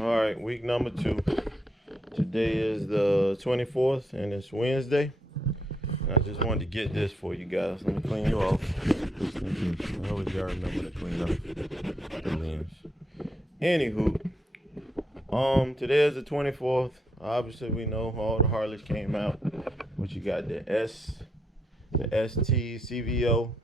All right, week number 2. Today is the 24th and it's Wednesday. And I just wanted to get this for you guys. Let me clean you off. I always gotta remember to clean up the lens. Anywho, today is the 24th. Obviously, we know all the Harleys came out. But you got the ST, CVO,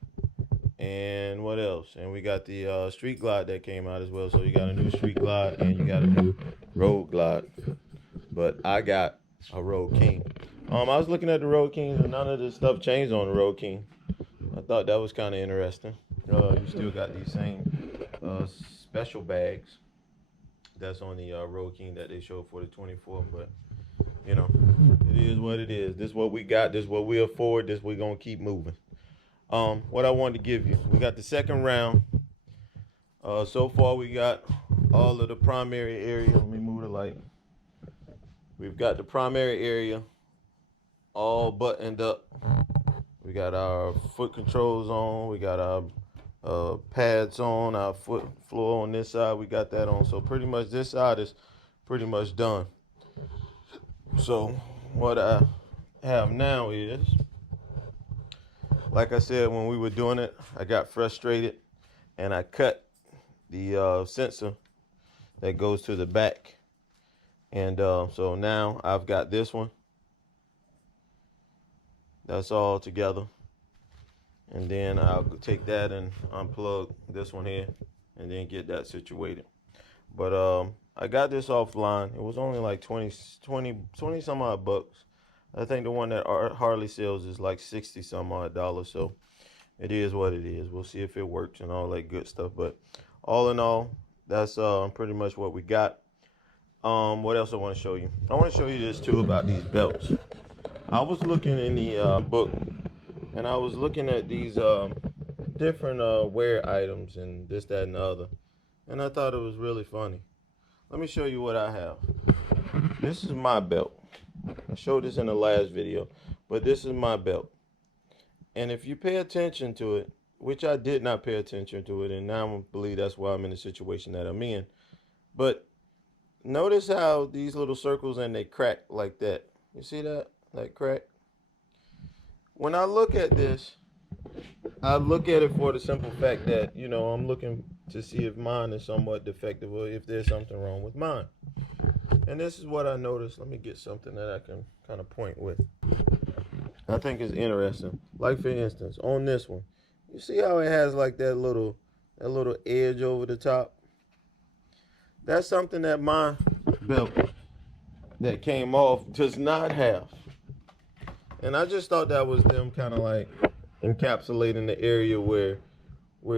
and what else? And we got the Street Glide that came out as well. So you got a new Street Glide and you got a new Road Glide. But I got a Road King. I was looking at the Road King and none of this stuff changed on the Road King. I thought that was kind of interesting. You still got these same special bags that's on the Road King that they showed for the 24th. But, you know, it is what it is. This is what we got. This is what we afford. This we're going to keep moving. What I wanted to give you, we got the second round. So far, we got all of the primary area. Let me move the light. We've got the primary area all buttoned up. We got our foot controls on. We got our pads on. Our foot floor on this side, we got that on. So pretty much this side is pretty much done. So what I have now is, like I said, when we were doing it, I got frustrated and I cut the sensor that goes to the back. And so now I've got this one. That's all together. And then I'll take that and unplug this one here and then get that situated. But I got this offline. It was only like 20 some odd bucks. I think the one that Harley sells is like 60 some odd dollars. So it is what it is. We'll see if it works and all that good stuff. But all in all, that's pretty much what we got. What else I want to show you? I want to show you this too about these belts. I was looking in the book and I was looking at these different wear items and this, that, and the other. And I thought it was really funny. Let me show you what I have. This is my belt. I showed this in the last video, but this is my belt. And if you pay attention to it, which I did not pay attention to it, and now I believe that's why I'm in the situation that I'm in. But notice how these little circles and they crack like that. You see that? That crack? When I look at this, I look at it for the simple fact that, you know, I'm looking to see if mine is somewhat defective or if there's something wrong with mine. And this is what I noticed. Let me get something that I can kind of point with. I think it's interesting. Like for instance, on this one, you see how it has like that little edge over the top? That's something that my belt that came off does not have. And I just thought that was them kind of like encapsulating the area where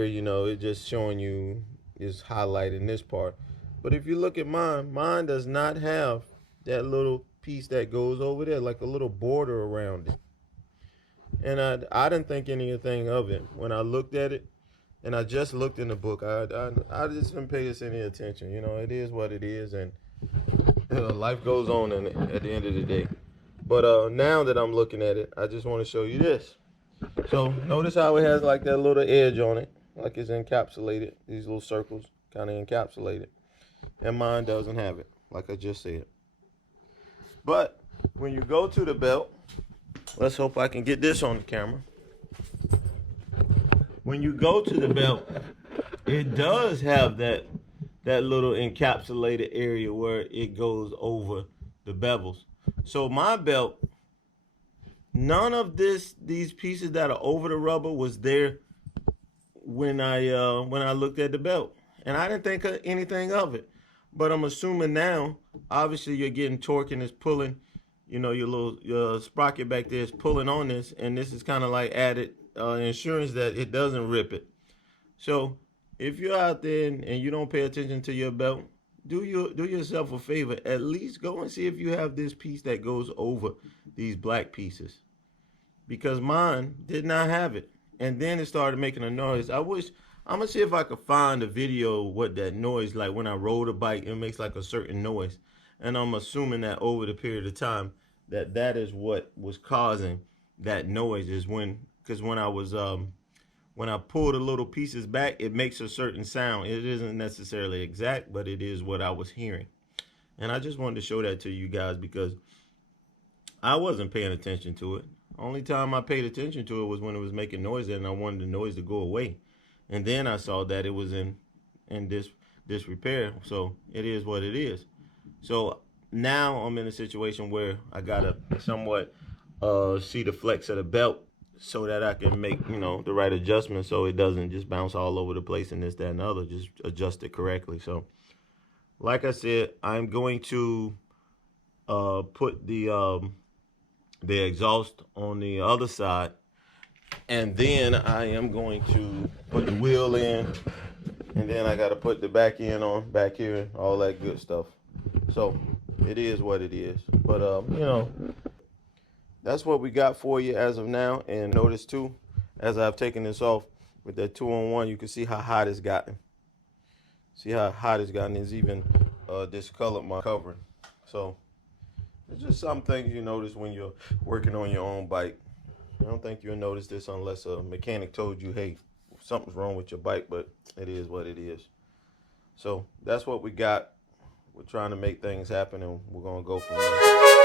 you know, it just showing you is highlighting this part. But if you look at mine does not have that little piece that goes over there, like a little border around it. And I didn't think anything of it when I looked at it, and I just looked in the book. I just didn't pay this any attention. You know, it is what it is, and life goes on at the end of the day. But now that I'm looking at it, I just want to show you this. So notice how it has like that little edge on it, like it's encapsulated. These little circles kind of encapsulated. And mine doesn't have it, like I just said. But when you go to the belt, let's hope I can get this on the camera. When you go to the belt, it does have that little encapsulated area where it goes over the bevels. So my belt, none of these pieces that are over the rubber was there when I looked at the belt, and I didn't think anything of it. But I'm assuming now, obviously you're getting torque and it's pulling, you know, your sprocket back there is pulling on this, and this is kind of like added insurance that it doesn't rip it. So if you're out there and you don't pay attention to your belt, do yourself a favor. At least go and see if you have this piece that goes over these black pieces, because mine did not have it. And then it started making a noise. I'm gonna see if I could find a video of what that noise like. When I rode a bike, it makes like a certain noise, and I'm assuming that over the period of time that is what was causing that noise. Is because when I was when I pull the little pieces back, it makes a certain sound. It isn't necessarily exact, but it is what I was hearing. And I just wanted to show that to you guys because I wasn't paying attention to it. Only time I paid attention to it was when it was making noise and I wanted the noise to go away. And then I saw that it was in this repair. So it is what it is. So now I'm in a situation where I gotta somewhat see the flex of the belt so that I can make, the right adjustment so it doesn't just bounce all over the place and this, that, and the other. Just adjust it correctly. So like I said, I'm going to put the exhaust on the other side, and then I am going to put the wheel in, and then I got to put the back end on back here, all that good stuff. So it is what it is. But that's what we got for you as of now. And notice too, as I've taken this off with that 2-on-1, you can see how hot it's gotten. See how hot it's gotten. It's even discolored my covering. So it's just some things you notice when you're working on your own bike. I don't think you'll notice this unless a mechanic told you, hey, something's wrong with your bike, but it is what it is. So that's what we got. We're trying to make things happen, and we're going to go from there.